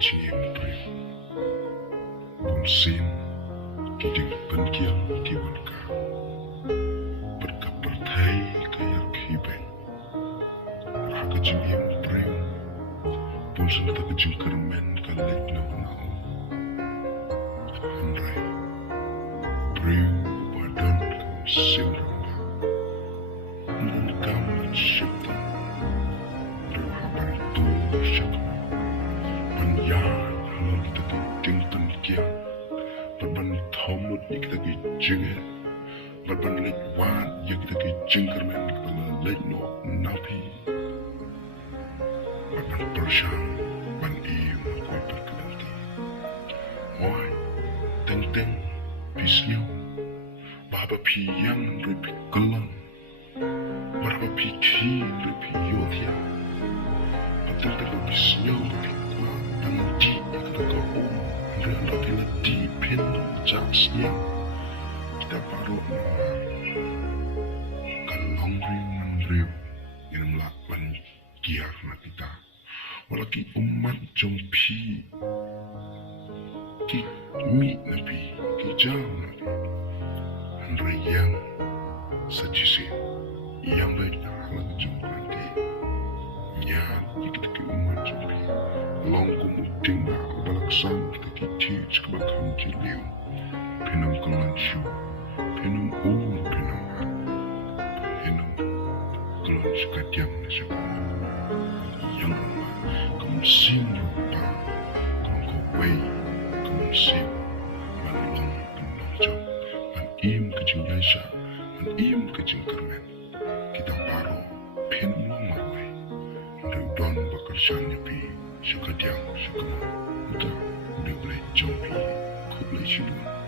jingim pri pun shem kijing penkiang kiwanka berkapertai kaya kyrmen haka jingim pri pun senata jing kyrmen kalek na manau handrai pri badan kam shem ramba kam shakti berhabar tu shakti yan halal kita ki jing penkiang berban thomut ni kita ki jing berban lek wan ya kita ki jing kyrmen kepala lek no napi berban persang ban im koi perkelanti wai teng teng pisliu baba pi yang rupi kelang berapa pi ki rupi yothia teng teng pisliu rupi Nanti kita kau Rela bila dipin Jasnya Kita baru Kalong riu Yang melakukan Giar na kita Walaki umat jompi Ki mi nabi Ki jam nabi Handra yang Sajisi Yang baik Halang jompi Nyan kita ki umat jompi Long kumuting na balaksan kita kitich kabakang jiliw pinang kalansyo pinang pinang hat pinang kalansyo kadyang na siya yang kamusim rupa kaway kamusim manlong pinangjo manim kajing jynjar manim kajing kyrmen kita baru pinang marway Ridwan bekerja nyepi suka diam, suka muda, dia boleh jompi, kau boleh hidup.